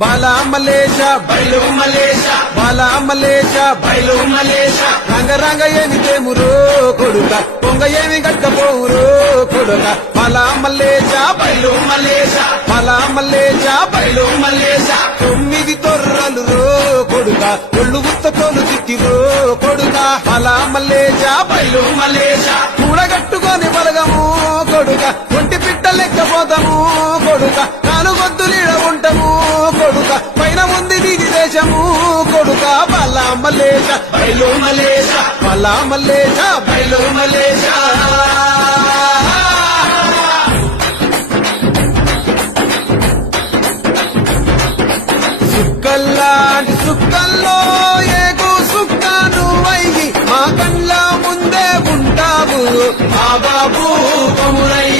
బాలా మలేష బయలు మలేష బాలా మలేష బయలు మలేష రంగ రంగ ఏమి తేమురో కొడుక పొంగ ఏమి గట్టపోవురో కొడుక బాలా మలేష బయలు మలేష బాలా మలేష బయలు మలేష 9 తొర్రలు రో కొడుక ఒళ్ళు గుత్తతోలు తిట్టిరో కొడుక బాలా మలేష బయలు మలేష కూడగట్టుకొని బలగము కొడుక ఒంటి పిట్ట లెక్కపోతాము కొడుక నాలుగొద్దులీడ ఉంటాము కొడుక పైన ఉంది దిగి దేశము కొడుక బాలా మలేష బయలు మలేష బాలా మలేష బయలు మలేష సుక్కల్లాంటి సుక్కల్లో ఏగు సుక్క నువ్వయ్యి మా కళ్ళ ముందే ఉంటావు మా బాబు కొమురయ్య